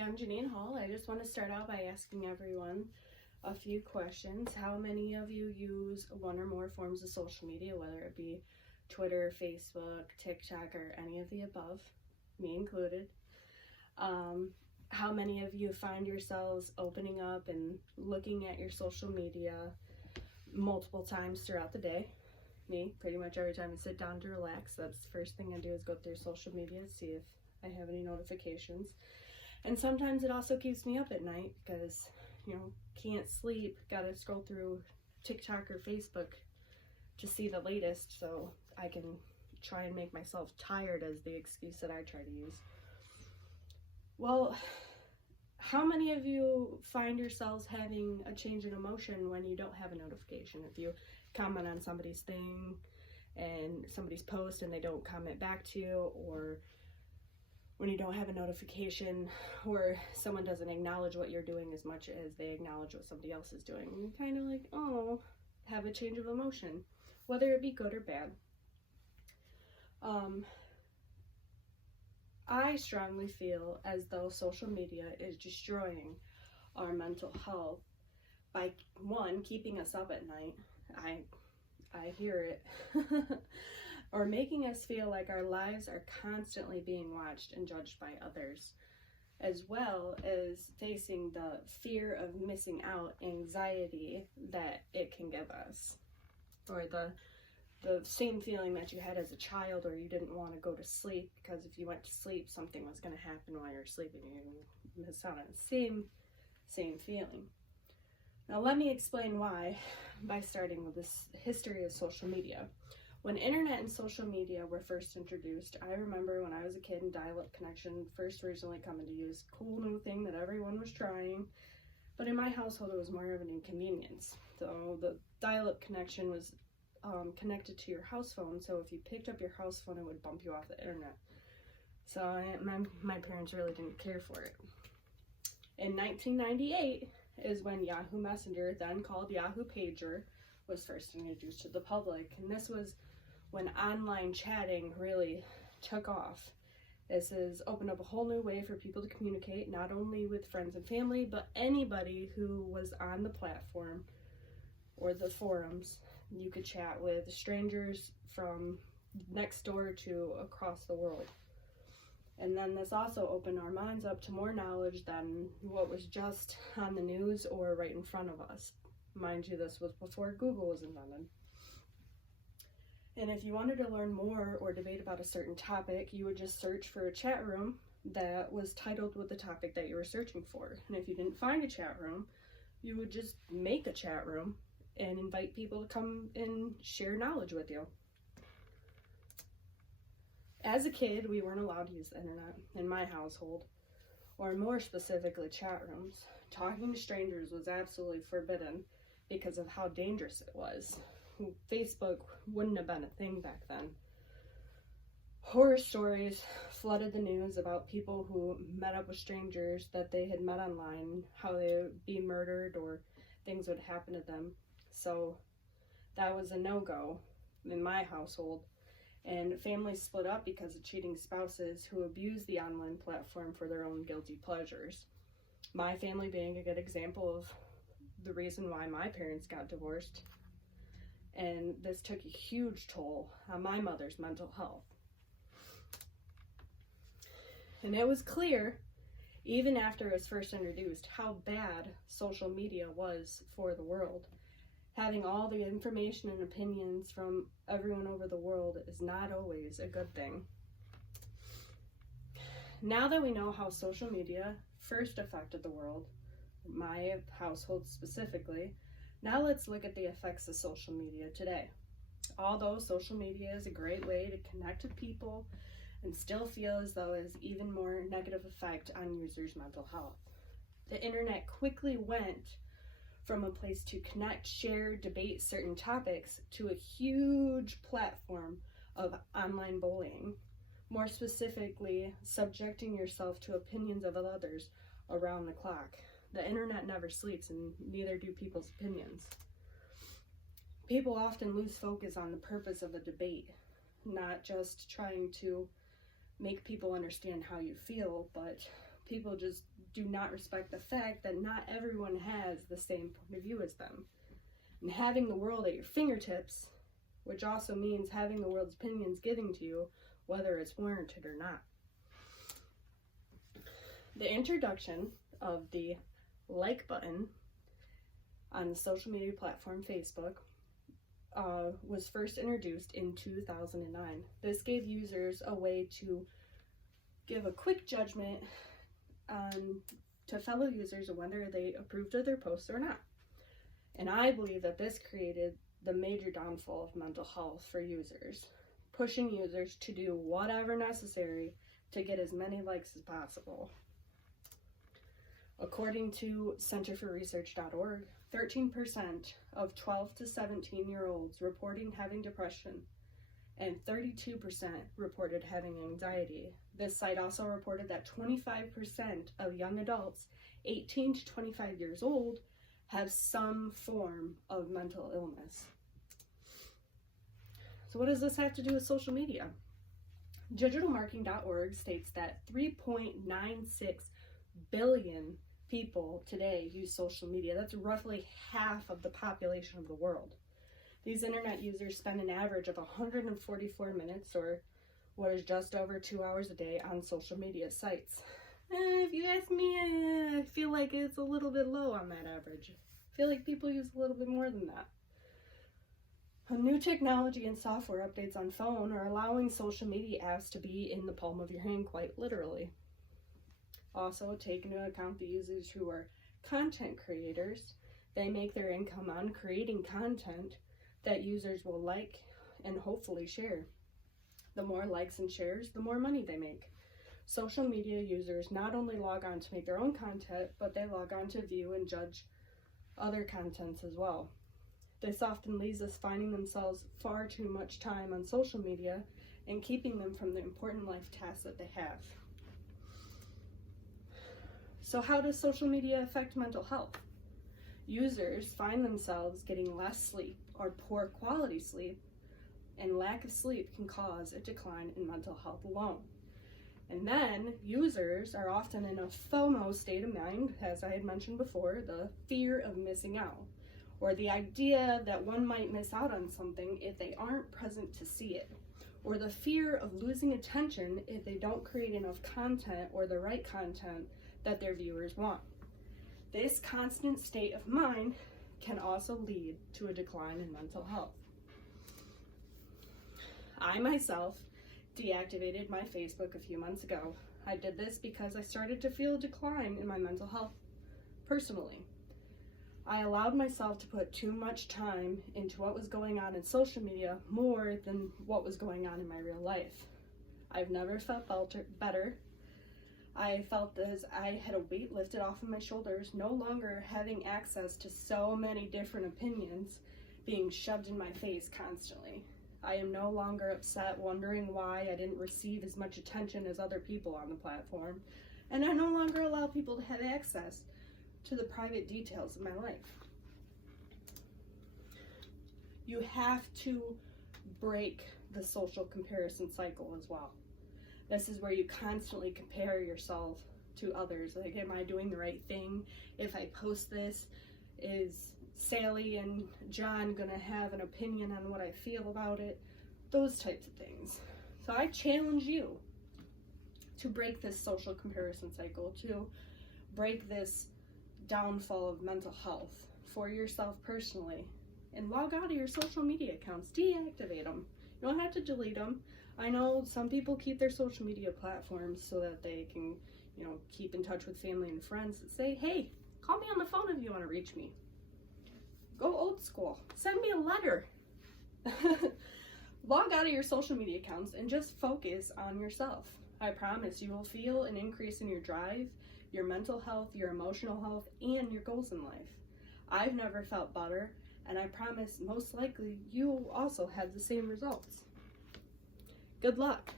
I'm Janine Hall. I just want to start out by asking everyone a few questions. How many of you use one or more forms of social media, whether it be Twitter, Facebook, TikTok, or any of the above, me included? How many of you find yourselves opening up and looking at your social media multiple times throughout the day? Me, pretty much every time I sit down to relax, that's the first thing I do is go through social media, see if I have any notifications. And sometimes it also keeps me up at night because, can't sleep, gotta scroll through TikTok or Facebook to see the latest so I can try and make myself tired as the excuse that I try to use. Well, how many of you find yourselves having a change in emotion when you don't have a notification? If you comment on somebody's thing and somebody's post and they don't comment back to you, or when you don't have a notification, or someone doesn't acknowledge what you're doing as much as they acknowledge what somebody else is doing, and you kind of like, have a change of emotion, whether it be good or bad. I strongly feel as though social media is destroying our mental health by, one, keeping us up at night. I hear it. Or making us feel like our lives are constantly being watched and judged by others, as well as facing the fear of missing out, anxiety that it can give us, or the same feeling that you had as a child, or you didn't want to go to sleep because if you went to sleep, something was going to happen while you're sleeping and you miss out on the same feeling. Now let me explain why by starting with this history of social media. When internet and social media were first introduced, I remember when I was a kid and dial-up connection first recently coming to use, cool new thing that everyone was trying, but in my household it was more of an inconvenience. So the dial-up connection was connected to your house phone, so if you picked up your house phone it would bump you off the internet. So my parents really didn't care for it. In 1998 is when Yahoo Messenger, then called Yahoo Pager, was first introduced to the public, and this was when online chatting really took off. This has opened up a whole new way for people to communicate, not only with friends and family, but anybody who was on the platform or the forums. You could chat with strangers from next door to across the world. And then this also opened our minds up to more knowledge than what was just on the news or right in front of us. Mind you, this was before Google was invented. And if you wanted to learn more or debate about a certain topic, you would just search for a chat room that was titled with the topic that you were searching for. And if you didn't find a chat room, you would just make a chat room and invite people to come and share knowledge with you. As a kid, we weren't allowed to use the internet in my household, or more specifically chat rooms. Talking to strangers was absolutely forbidden because of how dangerous it was. Facebook wouldn't have been a thing back then. Horror stories flooded the news about people who met up with strangers that they had met online, how they would be murdered or things would happen to them. So that was a no-go in my household. And families split up because of cheating spouses who abused the online platform for their own guilty pleasures. My family being a good example of the reason why my parents got divorced. And this took a huge toll on my mother's mental health. And it was clear, even after it was first introduced, how bad social media was for the world. Having all the information and opinions from everyone over the world is not always a good thing. Now that we know how social media first affected the world, my household specifically, now let's look at the effects of social media today. Although social media is a great way to connect with people and still feel as though it has even more negative effect on users' mental health. The internet quickly went from a place to connect, share, debate certain topics to a huge platform of online bullying. More specifically, subjecting yourself to opinions of others around the clock. The internet never sleeps, and neither do people's opinions. People often lose focus on the purpose of a debate, not just trying to make people understand how you feel, but people just do not respect the fact that not everyone has the same point of view as them. And having the world at your fingertips, which also means having the world's opinions given to you, whether it's warranted or not. The introduction of the like button on the social media platform Facebook was first introduced in 2009. This gave users a way to give a quick judgment to fellow users of whether they approved of their posts or not. And I believe that this created the major downfall of mental health for users, pushing users to do whatever necessary to get as many likes as possible. According to centerforresearch.org, 13% of 12 to 17-year-olds reporting having depression, and 32% reported having anxiety. This site also reported that 25% of young adults 18 to 25 years old have some form of mental illness. So what does this have to do with social media? Digitalmarketing.org states that 3.96 billion people today use social media. That's roughly half of the population of the world. These internet users spend an average of 144 minutes, or what is just over 2 hours a day, on social media sites. If you ask me, I feel like it's a little bit low on that average. I feel like people use a little bit more than that. New technology and software updates on phone are allowing social media apps to be in the palm of your hand, quite literally. Also, take into account the users who are content creators. They make their income on creating content that users will like and hopefully share. The more likes and shares, the more money they make. Social media users not only log on to make their own content, but they log on to view and judge other contents as well. This often leaves us finding themselves far too much time on social media and keeping them from the important life tasks that they have. So how does social media affect mental health? Users find themselves getting less sleep or poor quality sleep, and lack of sleep can cause a decline in mental health alone. And then users are often in a FOMO state of mind, as I had mentioned before, the fear of missing out, or the idea that one might miss out on something if they aren't present to see it, or the fear of losing attention if they don't create enough content or the right content that their viewers want. This constant state of mind can also lead to a decline in mental health. I myself deactivated my Facebook a few months ago. I did this because I started to feel a decline in my mental health personally. I allowed myself to put too much time into what was going on in social media more than what was going on in my real life. I've never felt better. I felt as I had a weight lifted off of my shoulders, no longer having access to so many different opinions being shoved in my face constantly. I am no longer upset wondering why I didn't receive as much attention as other people on the platform, and I no longer allow people to have access to the private details of my life. You have to break the social comparison cycle as well. This is where you constantly compare yourself to others. Like, am I doing the right thing? If I post this, is Sally and John gonna have an opinion on what I feel about it? Those types of things. So I challenge you to break this social comparison cycle, to break this downfall of mental health for yourself personally, and log out of your social media accounts. Deactivate them. You don't have to delete them. I know some people keep their social media platforms so that they can, keep in touch with family and friends that say, hey, call me on the phone if you want to reach me. Go old school. Send me a letter. Log out of your social media accounts and just focus on yourself. I promise you will feel an increase in your drive, your mental health, your emotional health, and your goals in life. I've never felt better, and I promise most likely you will also have the same results. Good luck.